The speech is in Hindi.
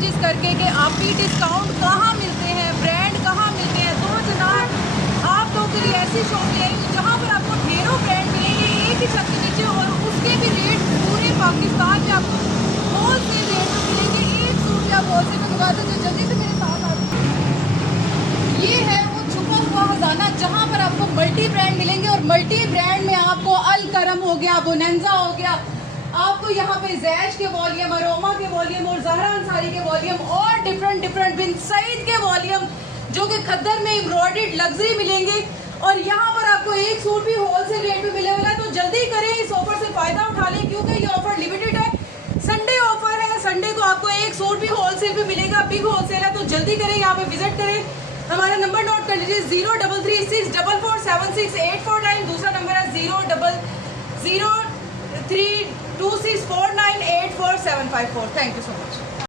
मैसेजेस करके कि आपकी डिस्काउंट कहाँ मिलते हैं, ब्रांड कहाँ मिलते हैं। तो जनाब आप लोगों के लिए ऐसी शॉप ले आई हूँ जहाँ पर आपको ढेरों ब्रांड मिलेंगे एक ही छत के नीचे, और उसके भी रेट पूरे पाकिस्तान में आपको होल सेल रेट में मिलेंगे। एक सूट भी आप होल सेल में मंगा दो। जल्दी से मेरे साथ आ जाओ। ये है वो छुपा हुआ खजाना जहाँ पर आपको मल्टी ब्रांड मिलेंगे, और मल्टी ब्रांड में आपको अल करम हो गया, बोनेंजा हो गया, आपको यहाँ पे जैश के वॉल्यूम, अरोमा के वॉल्यूम और ज़हरा अंसारी के वॉल्यूम और डिफरेंट बिन सईद के वॉल्यूम जो कि खद्दर में एम्ब्रॉयडर्ड लग्जरी मिलेंगे। और यहाँ पर आपको एक सूट भी होलसेल रेट पे मिले वाला है। तो जल्दी करें, इस ऑफर से फ़ायदा उठा लें क्योंकि ये ऑफर लिमिटेड है। संडे ऑफर है, संडे को आपको एक सूट भी होलसेल पे मिलेगा, बिग होलसेल है। तो जल्दी करें, यहाँ पे विजिट करें। हमारा नंबर नोट कर लीजिए 0336447849। दूसरा नंबर है 0003264984754। Thank you so much.